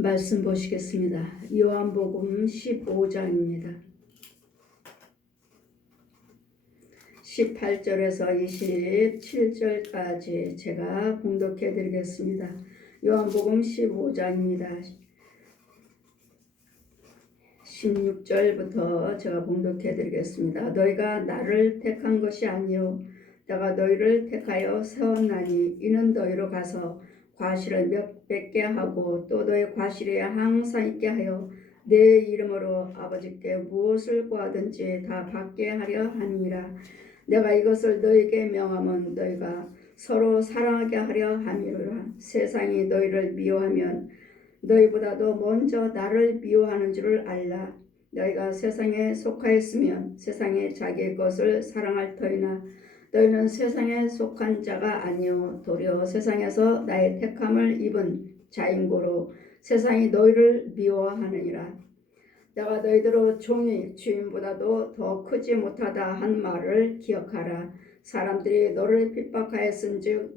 말씀 보시겠습니다. 요한복음 15장입니다. 18절에서 27절까지 제가 봉독해 드리겠습니다. 요한복음 15장입니다. 16절부터 제가 봉독해 드리겠습니다. 너희가 나를 택한 것이 아니요 내가 너희를 택하여 세웠나니 이는 너희로 가서 과실을 몇 개 하고 또 너희 과실에 항상 있게 하여 내 이름으로 아버지께 무엇을 구하든지 다 받게 하려 함이라. 내가 이것을 너희에게 명함은 너희가 서로 사랑하게 하려 함이로라. 세상이 너희를 미워하면 너희보다도 먼저 나를 미워하는 줄을 알라. 너희가 세상에 속하였으면 세상에 자기의 것을 사랑할 터이나 너희는 세상에 속한 자가 아니요 도리어 세상에서 나의 택함을 입은 자인고로 세상이 너희를 미워하느니라. 내가 너희들로 종이 주인보다도 더 크지 못하다 한 말을 기억하라. 사람들이 너를 핍박하였은즉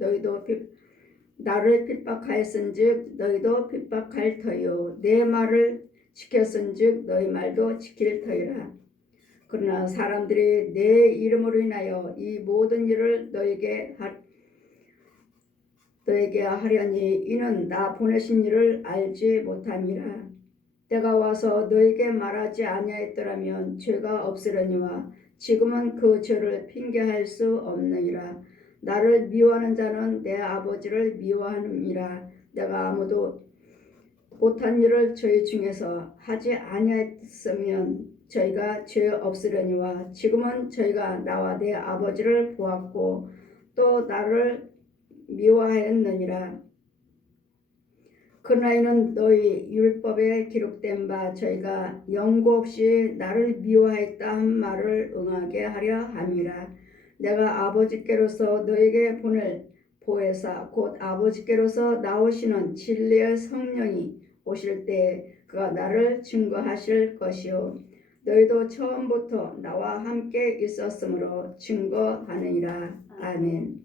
나를 핍박하였은즉 너희도 핍박할 터이요 내 말을 지켰은즉 너희 말도 지킬 터이라. 그러나 사람들이 내 이름으로 인하여 이 모든 일을 너에게 하려니 이는 나 보내신 일을 알지 못함이라. 때가 와서 너에게 말하지 아니하였더라면 죄가 없으려니와 지금은 그 죄를 핑계할 수 없느니라. 나를 미워하는 자는 내 아버지를 미워하느니라. 내가 아무도 못한 일을 저희 중에서 하지 아니하였으면 저희가 죄 없으려니와 지금은 저희가 나와 내 아버지를 보았고 또 나를 미워하였느니라. 그러나 이는 너희 율법에 기록된 바 저희가 영구 없이 나를 미워하였다 한 말을 응하게 하려 함이라. 내가 아버지께로서 너에게 보낼 보혜사 곧 아버지께로서 나오시는 진리의 성령이 오실 때 그가 나를 증거하실 것이요 너희도 처음부터 나와 함께 있었으므로 증거하느니라. 아멘.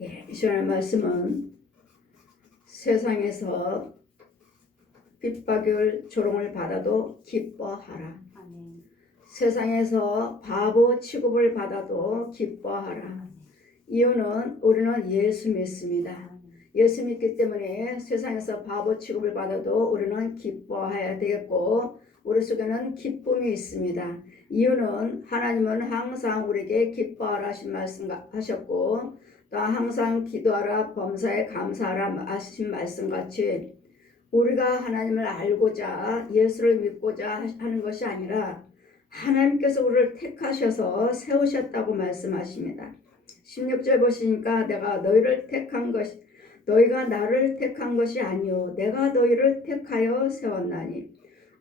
이 시간의 말씀은 세상에서 핍박을 조롱을 받아도 기뻐하라. 아멘. 세상에서 바보 취급을 받아도 기뻐하라. 이유는 우리는 예수 믿습니다. 예수 믿기 때문에 세상에서 바보 취급을 받아도 우리는 기뻐해야 되겠고 우리 속에는 기쁨이 있습니다. 이유는 하나님은 항상 우리에게 기뻐하라 하신 말씀 하셨고 또 항상 기도하라 범사에 감사하라 하신 말씀같이 우리가 하나님을 알고자 예수를 믿고자 하는 것이 아니라 하나님께서 우리를 택하셔서 세우셨다고 말씀하십니다. 16절 보시니까 너희가 나를 택한 것이 아니요 내가 너희를 택하여 세웠나니.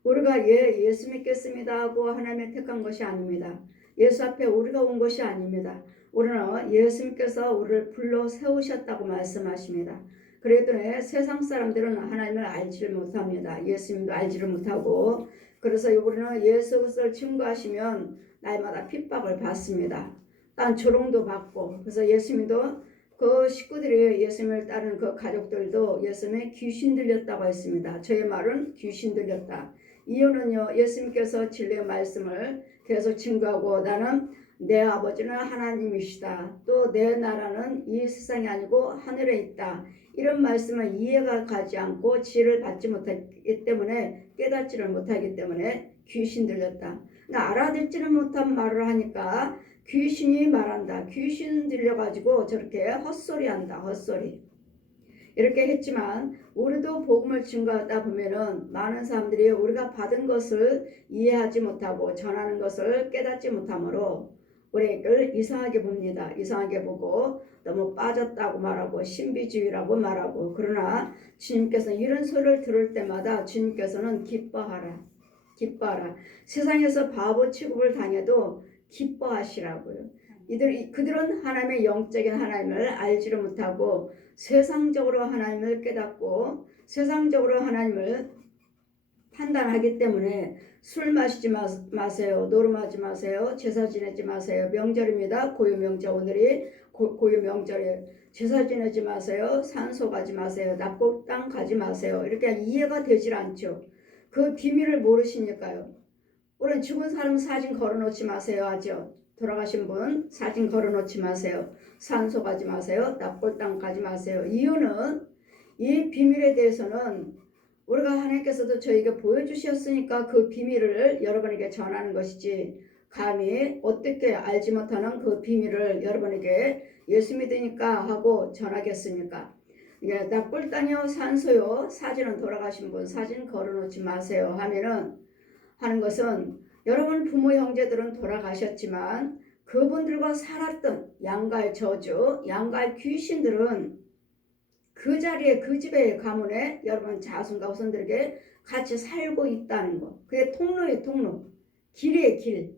우리가 예수 믿겠습니다 하고 하나님을 택한 것이 아닙니다. 예수 앞에 우리가 온 것이 아닙니다. 우리는 예수님께서 우리를 불러 세우셨다고 말씀하십니다. 그렇기 때문에 세상 사람들은 하나님을 알지를 못합니다. 예수님도 알지를 못하고 그래서 우리는 예수 그리스도를 증거하시면 날마다 핍박을 받습니다. 딴 조롱도 받고 그래서 예수님도 그 식구들이 예수님을 따르는 그 가족들도 예수님의 귀신 들렸다고 했습니다. 저의 말은 귀신 들렸다. 이유는요 예수님께서 진리의 말씀을 계속 증거하고 나는 내 아버지는 하나님이시다. 또 내 나라는 이 세상이 아니고 하늘에 있다. 이런 말씀은 이해가 가지 않고 지혜를 받지 못하기 때문에 깨닫지를 못하기 때문에 귀신 들렸다. 그러니까 알아듣지를 못한 말을 하니까 귀신이 말한다. 귀신 들려가지고 저렇게 헛소리한다. 헛소리. 이렇게 했지만 우리도 복음을 증거하다 보면은 많은 사람들이 우리가 받은 것을 이해하지 못하고 전하는 것을 깨닫지 못하므로 우리를 이상하게 봅니다. 이상하게 보고 너무 빠졌다고 말하고 신비주의라고 말하고 그러나 주님께서는 이런 소리를 들을 때마다 주님께서는 기뻐하라. 세상에서 바보 취급을 당해도 기뻐하시라고요. 그들은 하나님의 영적인 하나님을 알지를 못하고 세상적으로 하나님을 깨닫고 세상적으로 하나님을 판단하기 때문에 술 마시지 마세요. 노름하지 마세요. 제사 지내지 마세요. 명절입니다. 고유명절 오늘이 고유 명절에 제사 지내지 마세요. 산소 가지 마세요. 납골 땅 가지 마세요. 이렇게 이해가 되질 않죠. 그 비밀을 모르시니까요. 우리는 죽은 사람 사진 걸어놓지 마세요 하죠. 돌아가신 분 사진 걸어놓지 마세요. 산소 가지 마세요. 납골 땅 가지 마세요. 이유는 이 비밀에 대해서는 우리가 하나님께서도 저에게 보여주셨으니까 그 비밀을 여러분에게 전하는 것이지, 감히 어떻게 알지 못하는 그 비밀을 여러분에게 예수 믿으니까 하고 전하겠습니까? 이게 납골 땅이요 산소요 사진은 돌아가신 분 사진 걸어놓지 마세요 하는 것은, 여러분 부모 형제들은 돌아가셨지만 그분들과 살았던 양갈 저주, 양갈 귀신들은 그 자리에, 그 집의 가문에 여러분 자손과 후손들에게 같이 살고 있다는 거. 그게 통로의 통로, 길이의 길.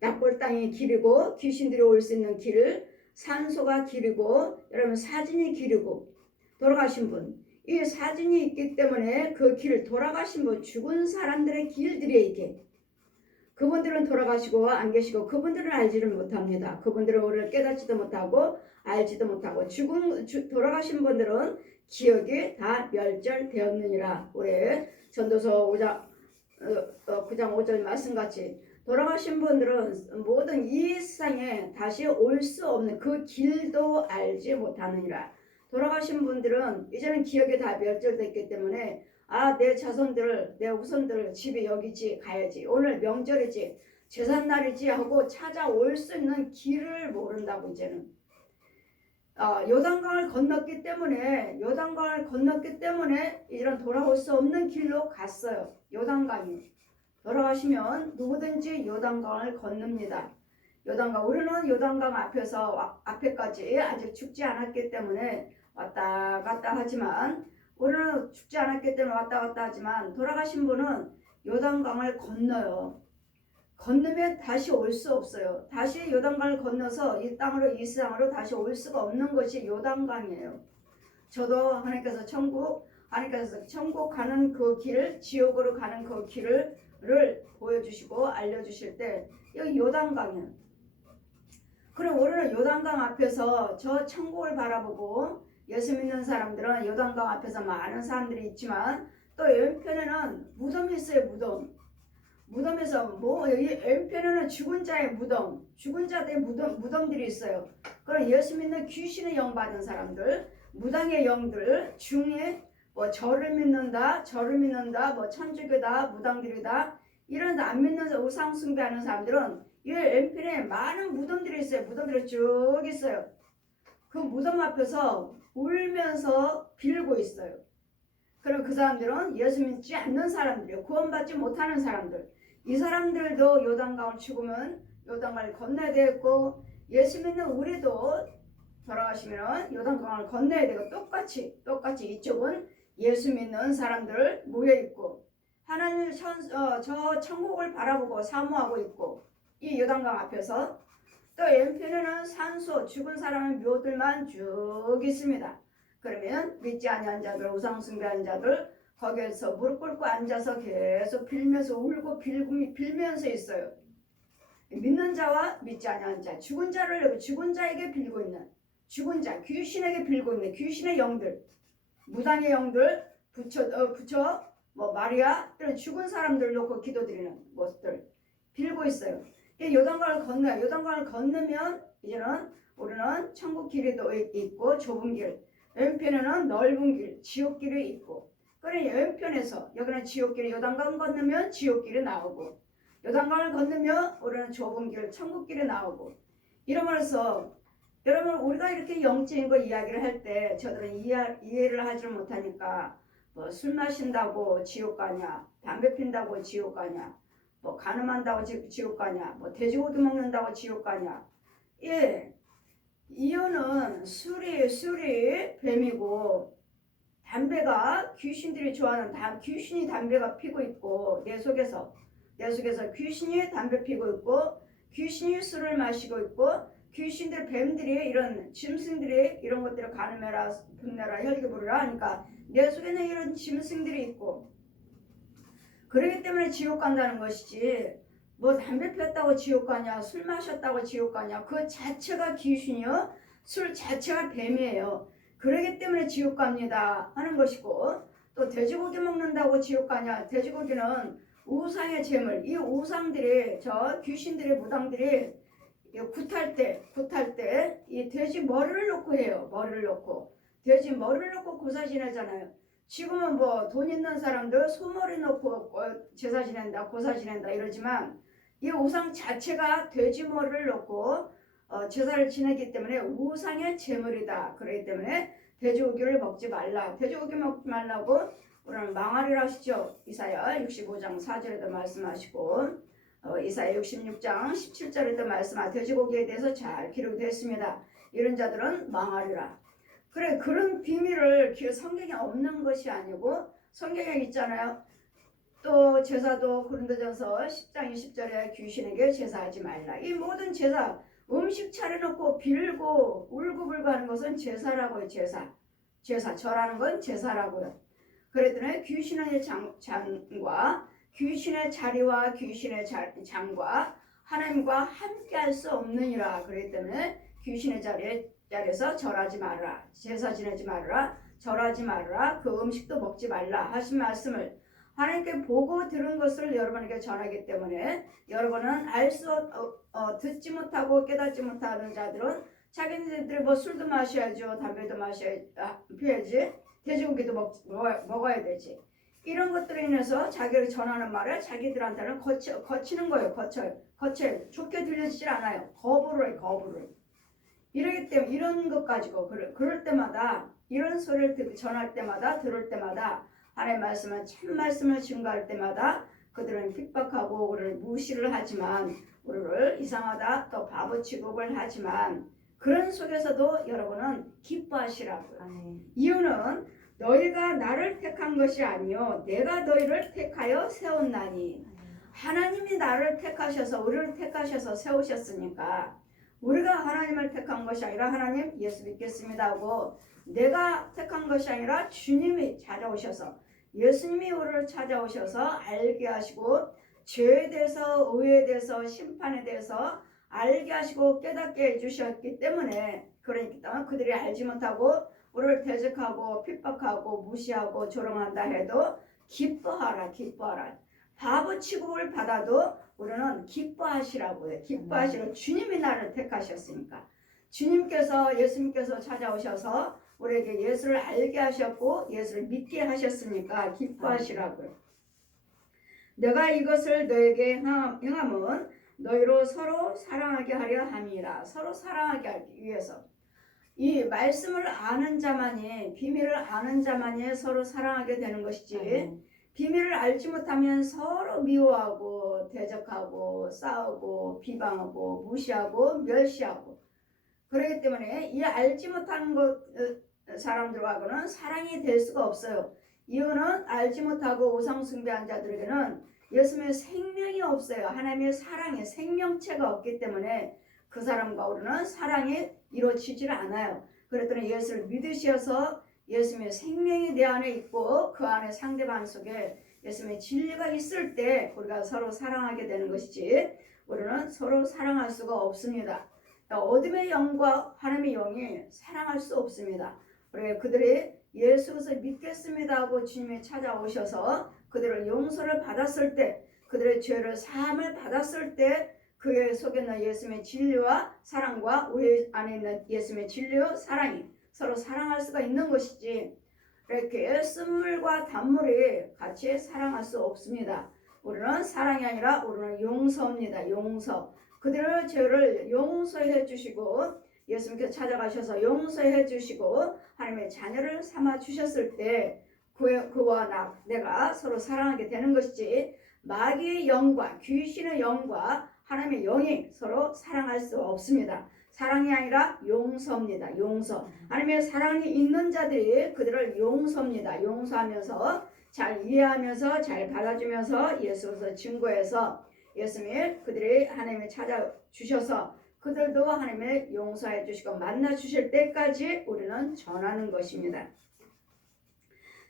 납골 땅이 길이고 귀신들이 올 수 있는 길, 산소가 길이고 여러분 사진이 길이고, 돌아가신 분, 이 사진이 있기 때문에 그 길, 돌아가신 분, 죽은 사람들의 길들이 이게, 그분들은 돌아가시고 안 계시고 그분들은 알지를 못합니다. 그분들은 우리를 깨닫지도 못하고 알지도 못하고, 돌아가신 분들은 기억이 다 멸절되었느니라. 우리 전도서 9장 5절 말씀같이 돌아가신 분들은 모든 이 세상에 다시 올 수 없는 그 길도 알지 못하느니라. 돌아가신 분들은 이제는 기억이 다 멸절됐기 때문에, 내 자손들, 내 후손들 집이 여기지, 가야지, 오늘 명절이지, 제삿날이지 하고 찾아올 수 있는 길을 모른다고. 이제는 요단강을 건넜기 때문에 이제는 돌아올 수 없는 길로 갔어요. 요단강이 돌아가시면 누구든지 요단강을 건넙니다. 요단강, 우리는 요단강 앞에까지 아직 죽지 않았기 때문에 왔다 갔다 하지만, 우리는 죽지 않았기 때문에 왔다 갔다 하지만, 돌아가신 분은 요단강을 건너요. 건너면 다시 올 수 없어요. 다시 요단강을 건너서 이 땅으로, 이 세상으로 다시 올 수가 없는 것이 요단강이에요. 저도 하나님께서 천국 가는 그 길, 지옥으로 가는 그 길을 보여주시고 알려주실 때 여기 요단강이에요. 그럼 우리는 요단강 앞에서 저 천국을 바라보고, 예수 믿는 사람들은 요단강 앞에서 많은 사람들이 있지만 또 왼편에는 무덤이 있어요. 무덤에서 여기 왼편에는 죽은 자의 무덤, 죽은 자들의 무덤들이 있어요. 그럼 예수 믿는 귀신의 영 받은 사람들, 무당의 영들 중에 절을 믿는다, 뭐 천주교다, 무당들이다, 이런 안 믿는 우상 숭배하는 사람들은 이 왼편에 많은 무덤들이 있어요. 무덤들이 쭉 있어요. 그 무덤 앞에서 울면서 빌고 있어요. 그럼 그 사람들은 예수 믿지 않는 사람들이에요. 구원받지 못하는 사람들. 이 사람들도 요단강을 죽으면 요단강을 건너야 되겠고, 예수 믿는 우리도 돌아가시면 요단강을 건너야 되고, 똑같이 이쪽은 예수 믿는 사람들 모여 있고, 하나님 저 천국을 바라보고 사모하고 있고, 이 요단강 앞에서 또 왼편에는 산소, 죽은 사람의 묘들만 쭉 있습니다. 그러면 믿지 아니한 자들, 우상 숭배하는 자들 거기에서 무릎 꿇고 앉아서 계속 빌면서 울고 빌면서 있어요. 믿는 자와 믿지 아니한 자, 죽은 자에게 빌고 있는, 죽은 자, 귀신에게 빌고 있는 귀신의 영들, 무당의 영들, 부처, 마리아, 이런 죽은 사람들 놓고 기도드리는 모습들 빌고 있어요. 요단강을 건너요. 요단강을 건너면 이제는 우리는 천국 길이 있고 좁은 길, 왼편에는 넓은 길, 지옥길이 있고, 그래 왼편에서 여기는 지옥길이, 요단강 건너면 지옥길이 나오고, 요단강을 건너면 우리는 좁은 길, 천국길이 나오고, 이러면서 여러분, 우리가 이렇게 영적인 거 이야기를 할 때 저들은 이해를 하지 못하니까, 술 마신다고 지옥 가냐, 담배 핀다고 지옥 가냐, 간음한다고 지옥 가냐, 돼지고기 먹는다고 지옥 가냐. 이유는 술이 뱀이고, 담배가 귀신들이 좋아하는, 귀신이 담배가 피고 있고, 내 속에서 귀신이 담배 피고 있고, 귀신이 술을 마시고 있고, 귀신들, 뱀들이, 이런 짐승들이 이런 것들을 간음해라, 분내라, 혈기 부르라 하니까 내 속에는 이런 짐승들이 있고, 그렇기 때문에 지옥 간다는 것이지, 담배 피웠다고 지옥 가냐, 술 마셨다고 지옥 가냐, 그 자체가 귀신이요, 술 자체가 뱀이에요. 그러기 때문에 지옥 갑니다 하는 것이고, 또 돼지고기 먹는다고 지옥 가냐? 돼지고기는 우상의 제물, 이 우상들이, 저 귀신들의 무당들이 굿할 때 이 돼지 머리를 놓고 해요. 머리를 놓고 돼지 머리를 놓고 고사 지내잖아요. 지금은 뭐 돈 있는 사람들 소머리 놓고 제사 지낸다, 고사 지낸다 이러지만, 이 우상 자체가 돼지 머리를 놓고 제사를 지내기 때문에 우상의 제물이다. 그렇기 때문에 돼지고기를 먹지 말라. 돼지고기 먹지 말라고 오늘 망하리라 하시죠. 이사야 65장 4절에도 말씀하시고, 이사야 66장 17절에도 말씀하 돼지고기에 대해서 잘 기록되어 있습니다. 이런 자들은 망하리라. 그래, 그런 비밀을 성경에 없는 것이 아니고 성경에 있잖아요. 또 제사도 고린도전서 10장 20절에 귀신에게 제사하지 말라. 이 모든 제사, 음식 차려놓고 빌고 울고불고 하는 것은 제사라고요. 제사 절하는 건 제사라고요. 그랬더니 귀신의 장과 귀신의 자리와 귀신의 장과 하나님과 함께 할 수 없느니라. 그랬기 때문에 귀신의 자리에서 절하지 말라, 제사 지내지 말라, 절하지 말라, 그 음식도 먹지 말라 하신 말씀을 하나님께 보고 들은 것을 여러분에게 전하기 때문에, 여러분은 듣지 못하고 깨닫지 못하는 자들은 자기네들이 뭐 술도 마셔야죠, 담배도 피워야지, 돼지고기도 먹어야 되지, 이런 것들에 인해서 자기를 전하는 말을 자기들한테는 거치는 거예요. 거쳐요. 좋게 들려지질 않아요. 거부를. 이러기 때문에 이런 것 가지고 그럴 때마다, 이런 소리를 전할 때마다, 들을 때마다, 하나님의 말씀을 참 말씀을 증거할 때마다 그들은 핍박하고 우리를 무시를 하지만, 우리를 이상하다, 또 바보 취급을 하지만, 그런 속에서도 여러분은 기뻐하시라고요. 이유는 너희가 나를 택한 것이 아니요 내가 너희를 택하여 세웠나니. 하나님이 나를 택하셔서, 우리를 택하셔서 세우셨으니까, 우리가 하나님을 택한 것이 아니라 하나님 예수 믿겠습니다 하고, 내가 택한 것이 아니라 주님이 찾아오셔서, 예수님이 우리를 찾아오셔서 알게 하시고, 죄에 대해서, 의에 대해서, 심판에 대해서 알게 하시고 깨닫게 해주셨기 때문에, 그러니까 그들이 알지 못하고 우리를 대적하고 핍박하고 무시하고 조롱한다 해도 기뻐하라. 바보 취급을 받아도 우리는 기뻐하시라고요. 기뻐하시라. 주님이 나를 택하셨으니까, 예수님께서 찾아오셔서 우리에게 예수를 알게 하셨고 예수를 믿게 하셨으니까 기뻐하시라고요. 내가 이것을 너에게 행함은 너희로 서로 사랑하게 하려 함이라. 서로 사랑하게 하기 위해서. 이 말씀을 아는 자만이, 비밀을 아는 자만이 서로 사랑하게 되는 것이지, 비밀을 알지 못하면 서로 미워하고 대적하고 싸우고 비방하고 무시하고 멸시하고, 그렇기 때문에 이 알지 못하는 사람들하고는 사랑이 될 수가 없어요. 이유는 알지 못하고 우상 숭배한 자들에게는 예수님의 생명이 없어요. 하나님의 사랑의 생명체가 없기 때문에 그 사람과 우리는 사랑이 이루어지질 않아요. 그랬더니 예수를 믿으셔서 예수님의 생명이 내 안에 있고 그 안에 상대방 속에 예수님의 진리가 있을 때 우리가 서로 사랑하게 되는 것이지, 우리는 서로 사랑할 수가 없습니다. 어둠의 영과 하나님의 영이 사랑할 수 없습니다. 그들이 예수를 믿겠습니다 하고 주님이 찾아오셔서 그들을 용서를 받았을 때, 그들의 죄를 사함을 받았을 때, 그 속에 있는 예수님의 진리와 사랑과 우리 안에 있는 예수님의 진리와 사랑이 서로 사랑할 수가 있는 것이지, 이렇게 쓴물과 단물이 같이 사랑할 수 없습니다. 우리는 사랑이 아니라 우리는 용서입니다. 용서. 그들의 죄를 용서해 주시고 예수님께서 찾아가셔서 용서해 주시고 하나님의 자녀를 삼아 주셨을 때 그와 내가 서로 사랑하게 되는 것이지, 마귀의 영과 귀신의 영과 하나님의 영이 서로 사랑할 수 없습니다. 사랑이 아니라 용서입니다. 용서. 하나님의 사랑이 있는 자들이 그들을 용서입니다. 용서하면서 잘 이해하면서 잘 받아주면서 예수로서 증거해서 예수님이 그들이 하나님을 찾아주셔서 그들도 하나님을 용서해 주시고 만나 주실 때까지 우리는 전하는 것입니다.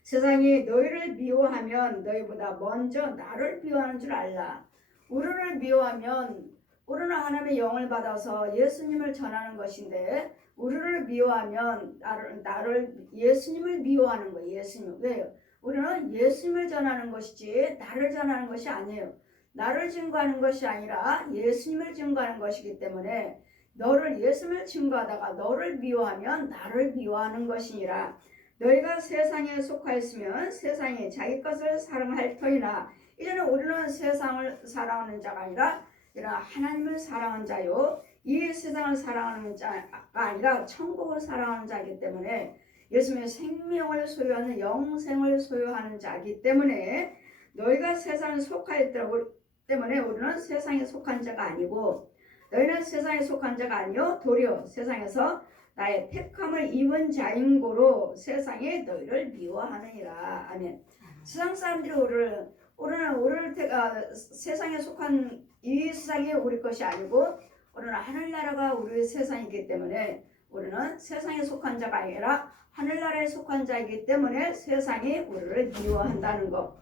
세상이 너희를 미워하면 너희보다 먼저 나를 미워하는 줄 알라. 우리를 미워하면 우리는 하나님의 영을 받아서 예수님을 전하는 것인데, 우리를 미워하면 나를 예수님을 미워하는 거예요. 예수님. 왜요? 우리는 예수님을 전하는 것이지 나를 전하는 것이 아니에요. 나를 증거하는 것이 아니라 예수님을 증거하는 것이기 때문에 너를 예수님을 증거하다가 너를 미워하면 나를 미워하는 것이니라. 너희가 세상에 속하였으면 세상이 자기 것을 사랑할 터이나 이제는 우리는 세상을 사랑하는 자가 아니라 하나님을 사랑하는 자요 이 세상을 사랑하는 자가 아니라 천국을 사랑하는 자이기 때문에 예수님의 생명을 소유하는 영생을 소유하는 자이기 때문에 너희가 세상에 속하였더라고 때문에 우리는 세상에 속한 자가 아니고 너희는 세상에 속한 자가 아니요 도리어 세상에서 나의 택함을 입은 자인 고로 세상에 너희를 미워하느니라. 아멘. 세상 사람들이 우리를 세상에 속한 이 세상이 우리 것이 아니고 우리는 하늘나라가 우리의 세상이기 때문에 우리는 세상에 속한 자가 아니라 하늘나라에 속한 자이기 때문에 세상이 우리를 미워한다는 것.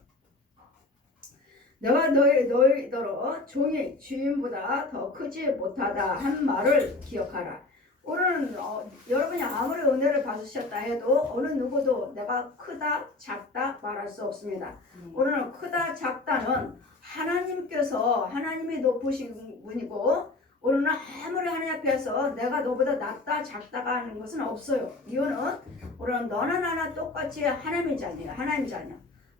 내가 너희더러 종이 주인보다 더 크지 못하다 한 말을 기억하라. 우리는 여러분이 아무리 은혜를 받으셨다 해도 어느 누구도 내가 크다 작다 말할 수 없습니다. 우리는 크다 작다는 하나님이 높으신 분이고 우리는 아무리 하나님 앞에서 내가 너보다 낫다 작다가 하는 것은 없어요. 이유는 우리는 너나 나나 똑같이 하나님의 자녀.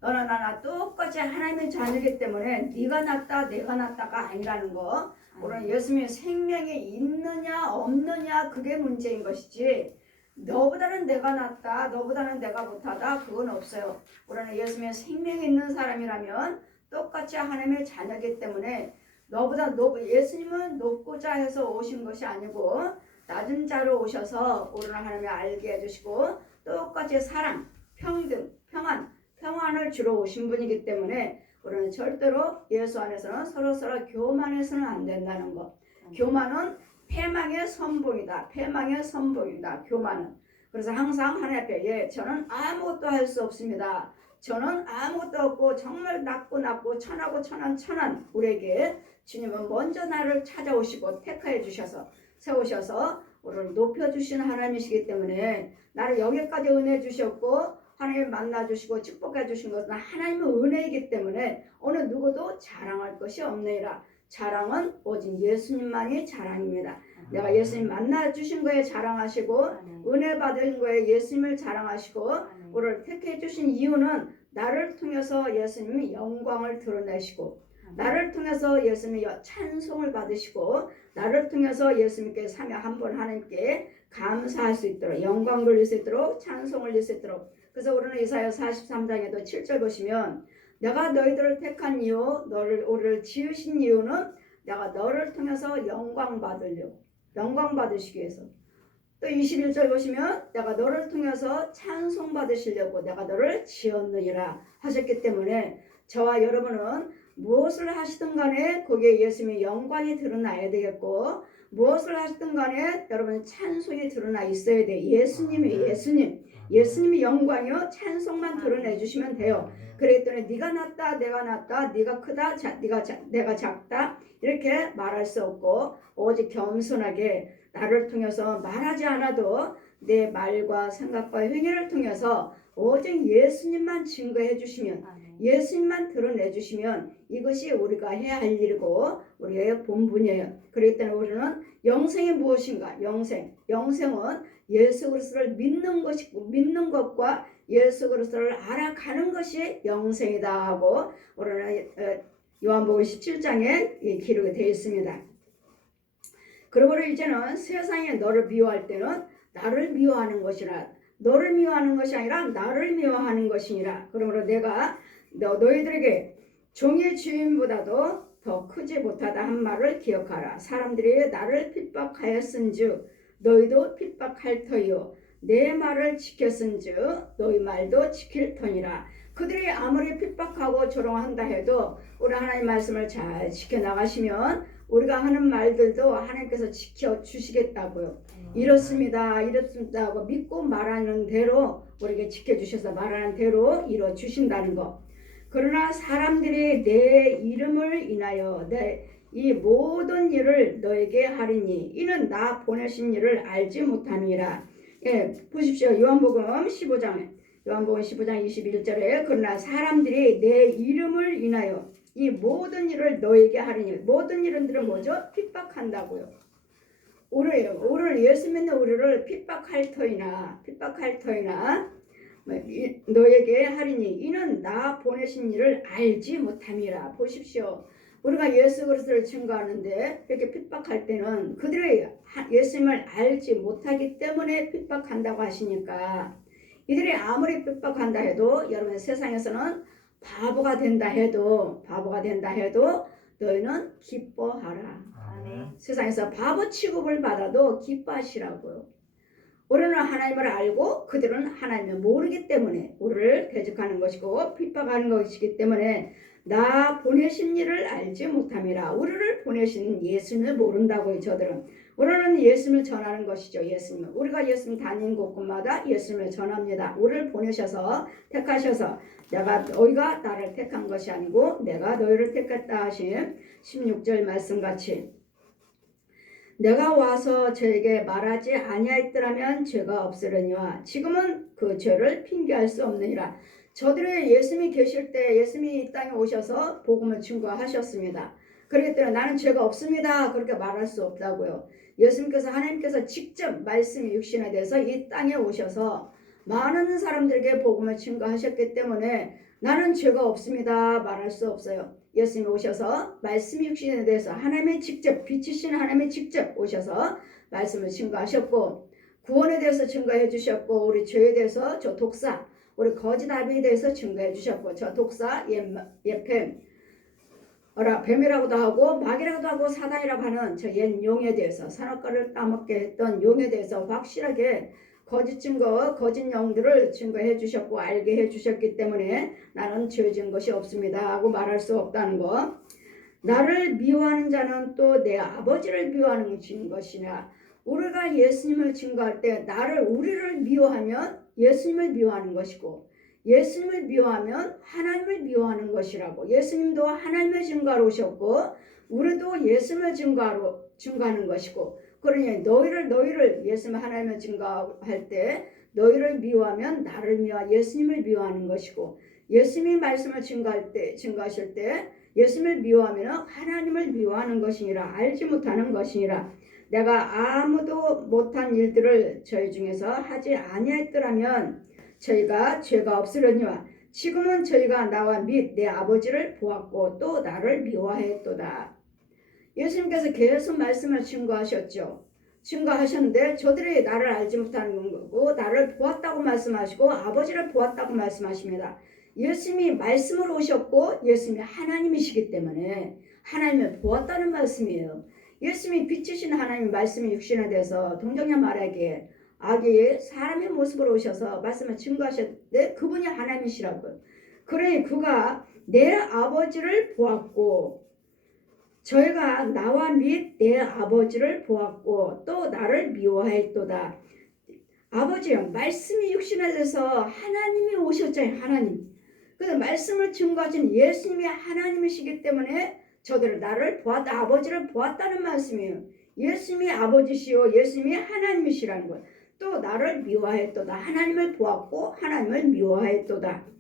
너나 나나 똑같이 하나님의 자녀이기 때문에 네가 낫다 내가 낫다가 아니라는 거. 우리는 예수님의 생명이 있느냐 없느냐 그게 문제인 것이지 너보다는 내가 낫다 너보다는 내가 못하다 그건 없어요. 우리는 예수님의 생명이 있는 사람이라면 똑같이 하나님의 자녀이기 때문에 예수님은 높고자 해서 오신 것이 아니고 낮은 자로 오셔서 우리는 하나님을 알게 해주시고 똑같이 사랑, 평등, 평안을 주러 오신 분이기 때문에 우리는 절대로 예수 안에서는 서로 교만해서는 안 된다는 것. 교만은 패망의 선봉이다. 교만은. 그래서 항상 하나님 앞에 저는 아무것도 할 수 없습니다. 저는 아무것도 없고 정말 낮고 천하고 천한 우리에게 주님은 먼저 나를 찾아오시고 택하여 주셔서 세우셔서 우리를 높여주시는 하나님이시기 때문에 나를 여기까지 은혜 주셨고 하나님 만나주시고 축복해 주신 것은 하나님의 은혜이기 때문에 어느 누구도 자랑할 것이 없느니라. 자랑은 오직 예수님만이 자랑입니다. 내가 예수님 만나주신 거에 자랑하시고 은혜 받은 거에 예수님을 자랑하시고 우리를 택해 주신 이유는 나를 통해서 예수님이 영광을 드러내시고 나를 통해서 예수님이 찬송을 받으시고 나를 통해서 예수님께 삼위 한 분 하나님께 감사할 수 있도록 영광 돌릴 수 있도록 찬송을 올릴 수 있도록. 그래서 우리는 이사야 43장에도 7절 보시면 내가 너희들을 택한 이유 우리를 지으신 이유는 내가 너를 통해서 영광 받으시기 위해서. 또 21절 보시면 내가 너를 통해서 찬송 받으시려고 내가 너를 지었느니라 하셨기 때문에 저와 여러분은 무엇을 하시든 간에 거기에 예수님의 영광이 드러나야 되겠고 무엇을 하시든 간에 여러분 찬송이 드러나 있어야 돼. 예수님이 영광이요 찬송만 드러내 주시면 돼요. 그렇기 때문에 네가 낫다 내가 낫다 네가 크다 내가 작다 이렇게 말할 수 없고 오직 겸손하게 나를 통해서 말하지 않아도 내 말과 생각과 행위를 통해서 오직 예수님만 증거해 주시면 예수님만 드러내 주시면 이것이 우리가 해야 할 일이고 우리의 본분이에요. 그렇기 때문에 우리는 영생이 무엇인가? 영생은 예수 그리스도를 믿는 것과 예수 그리스도를 알아가는 것이 영생이다 하고 우리는 요한복음 17장에 기록이 되어 있습니다. 그러므로 이제는 세상에 너를 미워할 때는 나를 미워하는 것이라 너를 미워하는 것이 아니라 나를 미워하는 것이니라. 그러므로 내가 너희들에게 종의 주인보다도 더 크지 못하다 한 말을 기억하라. 사람들이 나를 핍박하였은즉 너희도 핍박할 터이요 내 말을 지켰은즉 너희 말도 지킬 터니라. 그들이 아무리 핍박하고 조롱한다 해도 우리 하나님 말씀을 잘 지켜나가시면 우리가 하는 말들도 하나님께서 지켜주시겠다고요. 이렇습니다 하고 믿고 말하는 대로 우리에게 지켜주셔서 말하는 대로 이루어주신다는 것. 그러나 사람들이 내 이름을 인하여 이 모든 일을 너에게 하리니 이는 나 보내신 일을 알지 못함이라. 예, 보십시오. 요한복음 15장 21절에 그러나 사람들이 내 이름을 인하여 이 모든 일을 너에게 하리니 모든 일은들은 뭐죠? 핍박한다고요. 오늘 예수 믿는 우리를 핍박할 터이나 너에게 하리니 이는 나 보내신 일을 알지 못함이라. 보십시오. 우리가 예수 그리스도를 증거하는데 이렇게 핍박할 때는 그들의 예수님을 알지 못하기 때문에 핍박한다고 하시니까 이들이 아무리 핍박한다 해도 여러분 세상에서는 바보가 된다 해도 너희는 기뻐하라. 세상에서 바보 취급을 받아도 기뻐하시라고요. 우리는 하나님을 알고 그들은 하나님을 모르기 때문에 우리를 대적하는 것이고 핍박하는 것이기 때문에 나 보내신 일을 알지 못함이라. 우리를 보내신 예수님을 모른다고요. 저들은 우리는 예수님을 전하는 것이죠. 예수님을 우리가 예수님 다니는 곳곳마다 예수님을 전합니다. 우리를 보내셔서 택하셔서 너희가 나를 택한 것이 아니고 내가 너희를 택했다 하신 16절 말씀같이 내가 와서 저에게 말하지 아니하였더라면 죄가 없으려니와 지금은 그 죄를 핑계할 수 없느니라. 저들의 예수님이 계실 때 예수님이 이 땅에 오셔서 복음을 증거하셨습니다. 그렇기 때문에 나는 죄가 없습니다. 그렇게 말할 수 없다고요. 예수님께서 하나님께서 직접 말씀이 육신에 대해서 이 땅에 오셔서 많은 사람들에게 복음을 증거하셨기 때문에 나는 죄가 없습니다. 말할 수 없어요. 예수님이 오셔서 말씀이 육신에 대해서 하나님의 직접 빛이신 하나님이 직접 오셔서 말씀을 증거하셨고 구원에 대해서 증거해 주셨고 우리 죄에 대해서 저 독사 우리 거짓 아비에 대해서 증거해 주셨고 저 독사 뱀이라고도 하고 마귀라고도 하고 사단이라고 하는 저 옛 용에 대해서 산업가를 따먹게 했던 용에 대해서 확실하게 거짓 증거, 거짓 영들을 증거해 주셨고 알게 해 주셨기 때문에 나는 죄 지은 것이 없습니다 하고 말할 수 없다는 거. 나를 미워하는 자는 또 내 아버지를 미워하는 것이냐. 우리가 예수님을 증거할 때 우리를 미워하면 예수님을 미워하는 것이고 예수님을 미워하면 하나님을 미워하는 것이라고. 예수님도 하나님을 증거하러 오셨고 우리도 예수님을 증거하는 것이고 그러니 너희를 예수님 하나님을 증거할 때 너희를 미워하면 나를 예수님을 미워하는 것이고 예수님이 말씀을 증거하실 때 예수님을 미워하면 하나님을 미워하는 것이니라. 알지 못하는 것이니라. 내가 아무도 못한 일들을 저희 중에서 하지 아니했더라면 저희가 죄가 없으려니와 지금은 저희가 나와 및 내 아버지를 보았고 또 나를 미워하였도다. 예수님께서 계속 말씀을 증거하셨죠. 증거하셨는데 저들이 나를 알지 못하는 거고 나를 보았다고 말씀하시고 아버지를 보았다고 말씀하십니다. 예수님이 말씀으로 오셨고 예수님이 하나님이시기 때문에 하나님을 보았다는 말씀이에요. 예수님이 빛이신 하나님 말씀이 육신에 대해서 동정녀 마리아에게 아기 사람의 모습으로 오셔서 말씀을 증거하셨는데 그분이 하나님이시라고요. 그러니 그가 내 아버지를 보았고 저희가 나와 및 내 아버지를 보았고 또 나를 미워하였도다. 아버지요, 말씀이 육신에 대해서 하나님이 오셨잖아요. 하나님. 그래서 말씀을 증거하신 예수님이 하나님이시기 때문에 저들을 나를 보았다, 아버지를 보았다는 말씀이에요. 예수님이 아버지시요 예수님이 하나님이시라는 거예요. 또 나를 미워하였도다. 하나님을 보았고 하나님을 미워하였도다.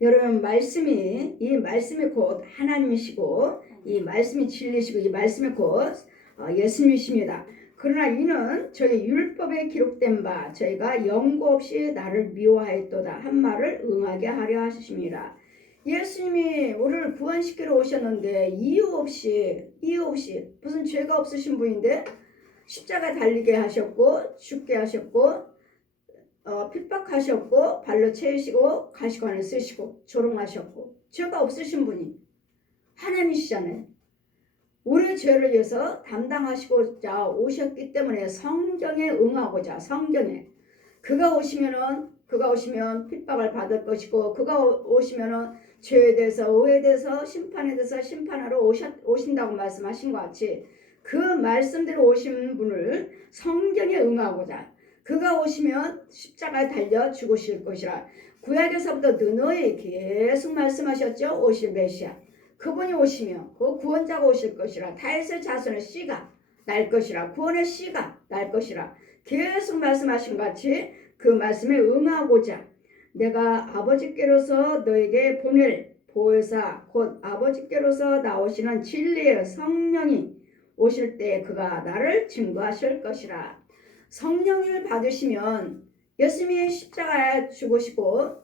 여러분 이 말씀이 곧 하나님이시고 이 말씀이 진리시고 이 말씀이 곧 예수님이십니다. 그러나 이는 저희 율법에 기록된 바 저희가 영구 없이 나를 미워하였도다 한 말을 응하게 하려 하십니다. 예수님이 우리를 구원시키러 오셨는데 이유 없이 무슨 죄가 없으신 분인데 십자가 달리게 하셨고 죽게 하셨고 핍박하셨고 발로 채우시고 가시관을 쓰시고 조롱하셨고 죄가 없으신 분이 하나님이시잖아요. 우리의 죄를 위해서 담당하시고자 오셨기 때문에 성경에 응하고자 그가 오시면 핍박을 받을 것이고 그가 오시면은 죄에 대해서 오해에 대해서 심판에 대해서 심판하러 오신다고 말씀하신 것 같이 그 말씀대로 오신 분을 성경에 응하고자 그가 오시면 십자가에 달려 죽으실 것이라 구약에서부터 느노에 계속 말씀하셨죠. 오실 메시아. 그분이 오시며 그 구원자가 오실 것이라. 다윗의 자손의 씨가 날 것이라. 구원의 씨가 날 것이라. 계속 말씀하신 것 같이 그 말씀에 응하고자 내가 아버지께로서 너에게 보낼 보혜사 곧 아버지께로서 나오시는 진리의 성령이 오실 때 그가 나를 증거하실 것이라. 성령을 받으시면 예수님이 십자가에 죽으시고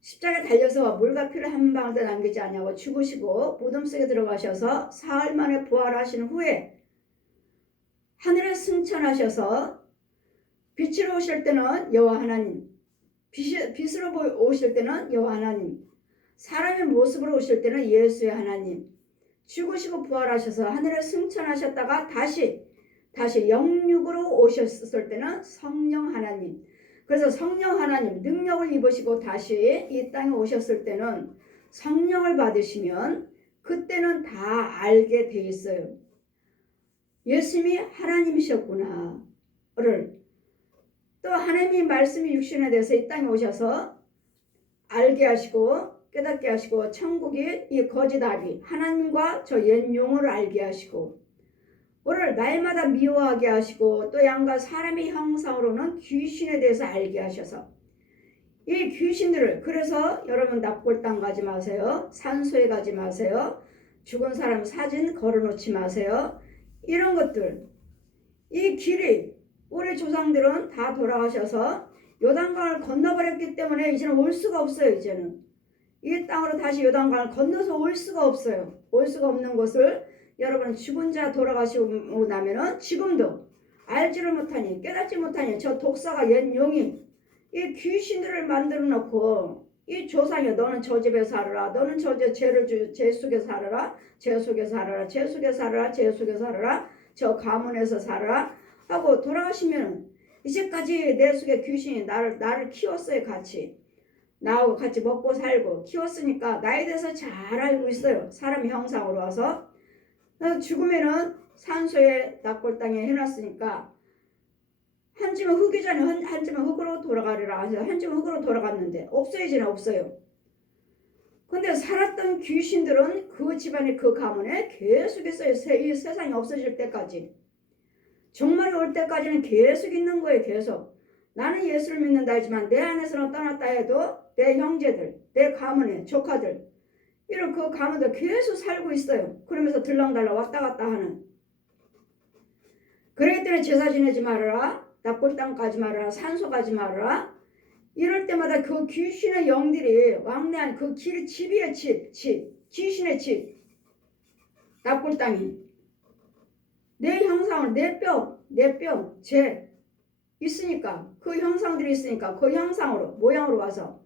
십자가에 달려서 물과 피를 한 방울도 남기지 아니하고 죽으시고 무덤 속에 들어가셔서 사흘 만에 부활하신 후에 하늘에 승천하셔서 빛으로 오실 때는 여호와 하나님, 빛으로 오실 때는 여호와 하나님, 사람의 모습으로 오실 때는 예수의 하나님, 죽으시고 부활하셔서 하늘에 승천하셨다가 다시 영육으로 오셨을 때는 성령 하나님. 그래서 성령 하나님 능력을 입으시고 다시 이 땅에 오셨을 때는 성령을 받으시면 그때는 다 알게 돼 있어요. 예수님이 하나님이셨구나를. 또 하나님이 말씀이 육신에 대해서 이 땅에 오셔서 알게 하시고 깨닫게 하시고 천국이 이 거짓 아비 하나님과 저 옛 용을 알게 하시고 오늘 날마다 미워하게 하시고 또 양과 사람의 형상으로는 귀신에 대해서 알게 하셔서 이 귀신들을 그래서 여러분 납골 땅 가지 마세요. 산소에 가지 마세요. 죽은 사람 사진 걸어놓지 마세요. 이런 것들 이 길이 우리 조상들은 다 돌아가셔서 요단강을 건너버렸기 때문에 이제는 올 수가 없어요. 이제는 이 땅으로 다시 요단강을 건너서 올 수가 없어요. 올 수가 없는 것을 여러분 죽은 자 돌아가시고 나면은 지금도 알지를 못하니 깨닫지 못하니 저 독사가 옛 용이 이 귀신들을 만들어 놓고 이 조상이 너는 저 집에 살아라. 너는 저 죄 속에 살아라. 죄 속에 살아라. 죄 속에 살아라. 죄 속에 살아라. 저 가문에서 살아라. 하고 돌아가시면 이제까지 내 속에 귀신이 나를 키웠어요. 같이. 나하고 같이 먹고 살고 키웠으니까 나에 대해서 잘 알고 있어요. 사람 형상으로 와서. 죽으면은 산소에 납골 땅에 해놨으니까 한 쯤은 흙이 전에 한 쯤은 흙으로 돌아가리라 해서 한 쯤은 흙으로 돌아갔는데 없어지는 없어요. 근데 살았던 귀신들은 그 집안에 그 가문에 계속 있어요. 이 세상이 없어질 때까지. 종말이 올 때까지는 계속 있는 거예요. 계속. 나는 예수를 믿는다 하지만 내 안에서는 떠났다 해도 내 형제들, 내 가문의 조카들 이런 그 가문들 계속 살고 있어요. 그러면서 들랑달랑 왔다 갔다 하는. 그러기 때문에 제사 지내지 말아라. 납골 땅 가지 말아라. 산소 가지 말아라. 이럴 때마다 그 귀신의 영들이 왕래한 그 길이 집이에요. 집. 귀신의 집. 납골 땅이. 내 형상을 내 뼈, 죄 있으니까 그 형상들이 있으니까 그 형상으로 모양으로 와서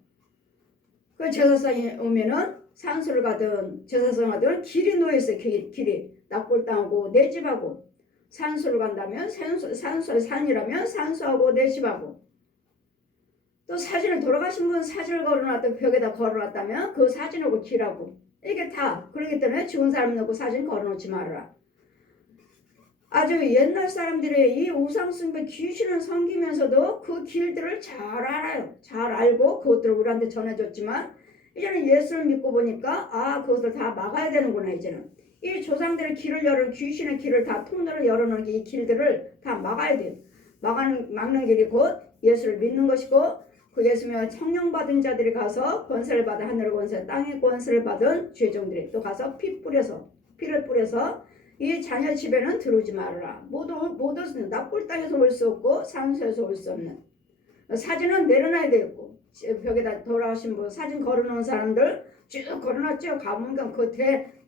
그 제사상에 오면은 산소를 가든 제사상 가든 길이 놓여있어요. 길이 납골 땅하고 내 집하고 산소를 간다면 산이라면 산소하고 내 집하고 또 사진을 돌아가신 분 사진을 걸어놨다 벽에다 걸어놨다면 그 사진하고 길하고 이게 다 그렇기 때문에 죽은 사람 놓고 사진 걸어놓지 말아라. 아주 옛날 사람들이 이 우상숭배 귀신을 섬기면서도 그 길들을 잘 알아요. 잘 알고 그것들을 우리한테 전해줬지만 이제는 예수를 믿고 보니까 그것을 다 막아야 되는구나. 이제는 이 조상들의 길을 열은 귀신의 길을 다 통로를 열어놓은 이 길들을 다 막아야 돼요. 막는 길이 곧 예수를 믿는 것이고 그 예수님의 성령 받은 자들이 가서 권세를 받은 하늘의 권세 땅의 권세를 받은 죄종들이 또 가서 피를 뿌려서 이 자녀 집에는 들어오지 말아라. 모두 납골 땅에서 올 수 없고 산소에서 올 수 없는 사진은 내려놔야 되겠고 벽에다 돌아오신 분 사진 걸어놓은 사람들 쭉 걸어놨죠. 가문간 그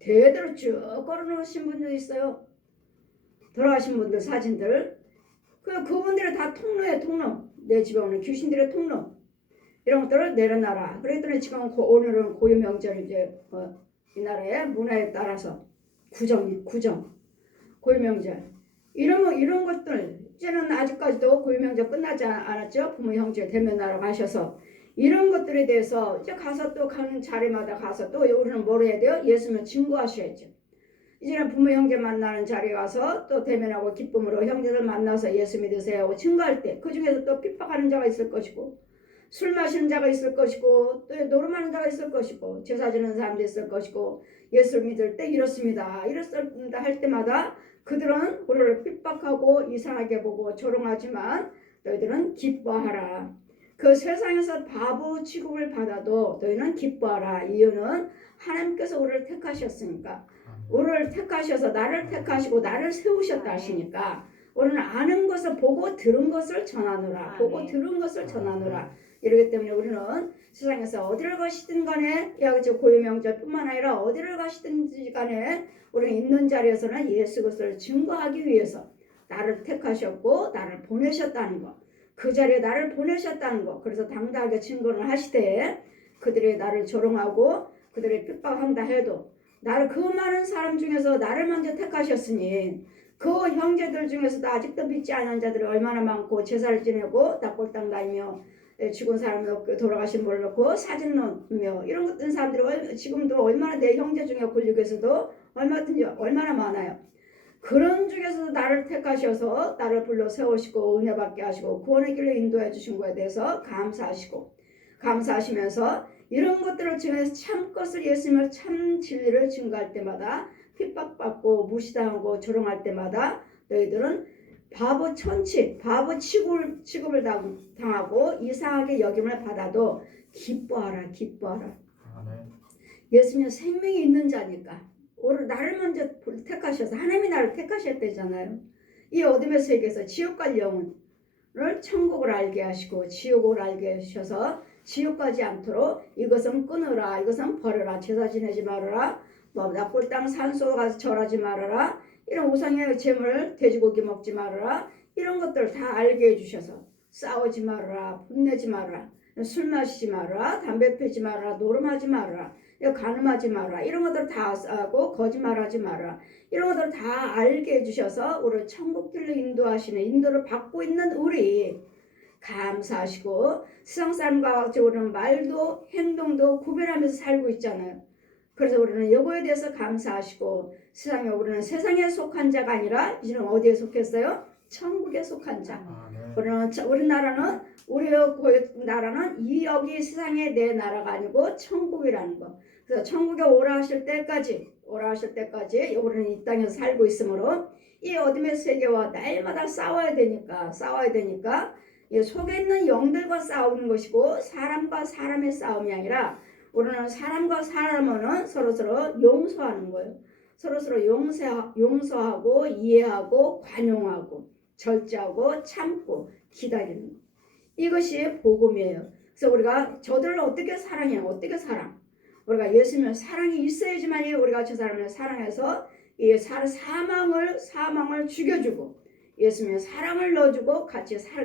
대대로 쭉 걸어놓으신 분도 있어요. 돌아가신 분들 사진들 그분들이 다 통로에 통로 내 집에 오는 귀신들의 통로 이런 것들을 내려놔라. 그랬더니 지금 오늘은 고유 명절 이제 이 나라의 문화에 따라서 구정 고유 명절 이런 것들 이제는 아직까지도 고유 명절 끝나지 않았죠. 부모 형제 대면하러 가셔서 이런 것들에 대해서 이제 가서 또 가는 자리마다 가서 또 우리는 뭘 해야 돼요? 예수님을 증거하셔야죠. 이제는 부모 형제 만나는 자리에 와서 또 대면하고 기쁨으로 형제들 만나서 예수 믿으세요 하고 증거할 때 그 중에서 또 핍박하는 자가 있을 것이고 술 마시는 자가 있을 것이고 또 노름하는 자가 있을 것이고 제사 지는 사람도 있을 것이고 예수를 믿을 때 이렇습니다 할 때마다 그들은 우리를 핍박하고 이상하게 보고 조롱하지만 너희들은 기뻐하라. 그 세상에서 바보 취급을 받아도 너희는 기뻐하라. 이유는 하나님께서 우리를 택하셨으니까. 우리를 택하셔서 나를 택하시고 나를 세우셨다 하시니까 우리는 아는 것을 보고 들은 것을 전하노라. 보고 들은 것을 전하노라. 이러기 때문에 우리는 세상에서 어디를 가시든 간에 고유명절뿐만 아니라 어디를 가시든지 간에 우리는 있는 자리에서는 예수 그리스도를 증거하기 위해서 나를 택하셨고 나를 보내셨다는 것. 그 자리에 나를 보내셨다는 것. 그래서 당당하게 증거를 하시되 그들이 나를 조롱하고 그들이 핍박한다 해도 나를 그 많은 사람 중에서 나를 먼저 택하셨으니 그 형제들 중에서도 아직도 믿지 않은 자들이 얼마나 많고 제사를 지내고 납골당 다니며 죽은 사람 놓고 돌아가신 분을 놓고 사진 놓으며 이런 것들 사람들이 지금도 얼마나 내 형제 중에 권력에서도 얼마나 많아요. 그런 중에서도 나를 택하셔서 나를 불러 세우시고 은혜 받게 하시고 구원의 길로 인도해 주신 것에 대해서 감사하시면서 이런 것들을 증해서 참 것을 예수님을 참 진리를 증거할 때마다 핍박받고 무시당하고 조롱할 때마다 너희들은 바보 취급을 당하고 이상하게 여김을 받아도 기뻐하라. 예수님은 생명이 있는 자니까 나를 먼저 택하셔서 하나님이 나를 택하셨대잖아요. 이 어둠의 세계에서 지옥 갈 영혼을 천국을 알게 하시고 지옥을 알게 하셔서 지옥 가지 않도록 이것은 끊으라, 이것은 버려라, 제사 지내지 말아라, 납골 땅 산소 가서 절하지 말아라, 이런 우상의 재물 돼지고기 먹지 말아라, 이런 것들을 다 알게 해주셔서 싸우지 말아라, 분내지 말아라, 술 마시지 말아라, 담배 피지 말아라, 노름하지 말아라, 간음하지 마라. 이런 것들 다 하고 거짓말하지 마라. 이런 것들 다 알게 해주셔서 우리를 천국길로 인도하시는 인도를 받고 있는 우리 감사하시고 세상 사람과 같이 우리는 말도 행동도 구별하면서 살고 있잖아요. 그래서 우리는 이거에 대해서 감사하시고 세상에 우리는 세상에 속한 자가 아니라 이제는 어디에 속했어요? 천국에 속한 자. 우리 나라는 여기 세상의 내 나라가 아니고 천국이라는 거. 그래서 천국에 오라 하실 때까지 우리는 이 땅에서 살고 있으므로 이 어둠의 세계와 날마다 싸워야 되니까 이 속에 있는 영들과 싸우는 것이고 사람과 사람의 싸움이 아니라 우리는 사람과 사람은 서로서로 용서하는 거예요. 서로서로 용서하고 이해하고 관용하고 절제하고 참고 기다리는 것. 이것이 복음이에요. 그래서 우리가 저들을 어떻게 사랑해요? 어떻게 사랑? 우리가 예수님은 사랑이 있어야지만 우리가 저 사람을 사랑해서 이 사망을 죽여주고 예수님의 사랑을 넣어주고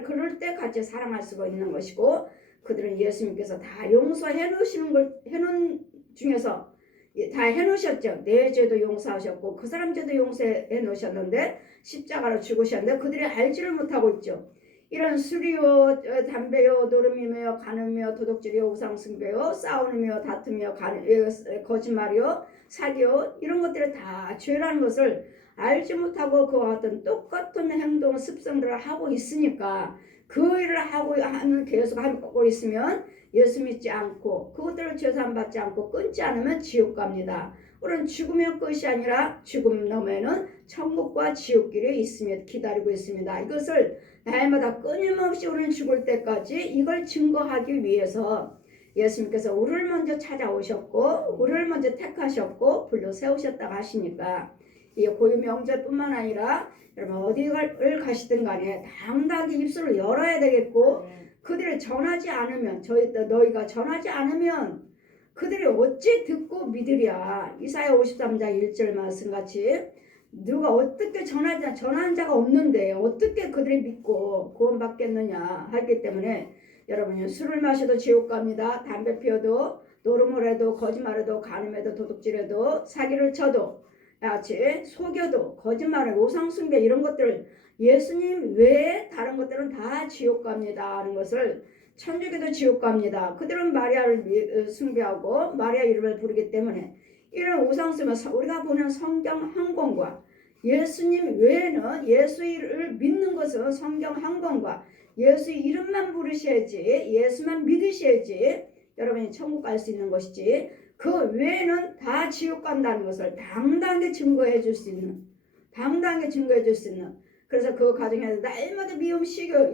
그럴 때 같이 사랑할 수가 있는 것이고 그들은 예수님께서 다 용서해 놓은 중에서 다 해놓으셨죠. 내 죄도 용서하셨고 그 사람 죄도 용서해 놓으셨는데 십자가로 죽으셨는데 그들이 알지를 못하고 있죠. 이런 술이요 담배요 노름이며 간음이며 도둑질이요 우상숭배요 싸우며 다투며 거짓말이요 사기요 이런 것들이 다 죄라는 것을 알지 못하고 그와 같은 똑같은 행동 습성들을 하고 있으니까 그 일을 계속 하고 있으면 예수 믿지 않고 그것들을 죄산 받지 않고 끊지 않으면 지옥 갑니다. 우리는 죽으면 끝이 아니라 죽음 너머에는 천국과 지옥길이 기다리고 있습니다. 이것을 날마다 끊임없이 우리는 죽을 때까지 이걸 증거하기 위해서 예수님께서 우리를 먼저 찾아오셨고 우리를 먼저 택하셨고 불러 세우셨다고 하시니까 이 고유 명절뿐만 아니라 여러분 어디를 가시든 간에 당당하게 입술을 열어야 되겠고 그들이 전하지 않으면 너희가 전하지 않으면 그들이 어찌 듣고 믿으랴. 이사야 53장 1절 말씀같이 누가 어떻게 전하는 자가 없는데 어떻게 그들이 믿고 구원받겠느냐 하기 때문에 여러분이 술을 마셔도 지옥 갑니다. 담배 피워도 노름을 해도 거짓말해도 간음해도 도둑질해도 사기를 쳐도 같이 속여도 거짓말하고 우상숭배 이런 것들을 예수님 외에 다른 것들은 다 지옥 갑니다 하는 것을 천주교도 지옥 갑니다. 그들은 마리아를 숭배하고 마리아 이름을 부르기 때문에 이런 우상숭배 우리가 보는 성경 한 권과 예수님 외에는 예수를 믿는 것은 성경 한 권과 예수 이름만 부르셔야지, 예수만 믿으셔야지 여러분이 천국 갈 수 있는 것이지, 그 외에는 다 지옥 간다는 것을 당당하게 증거해 줄 수 있는, 당당하게 증거해 줄 수 있는. 그래서 그 가정에서 날마다 미움, 시교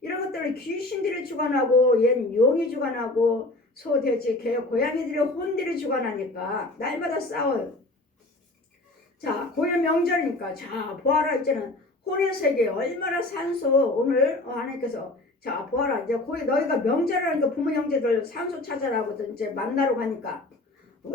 이런 것들을 귀신들이 주관하고, 얘는 용이 주관하고, 소, 돼지, 개, 고양이들이 혼들이 주관하니까 날마다 싸워요. 자, 고요 명절이니까, 자, 보아라, 이제는 혼의 세계 얼마나 산소. 오늘 하나님께서 자, 보아라, 이제 고요 너희가 명절하니까 부모 형제들 산소 찾아라고 이제 만나러 가니까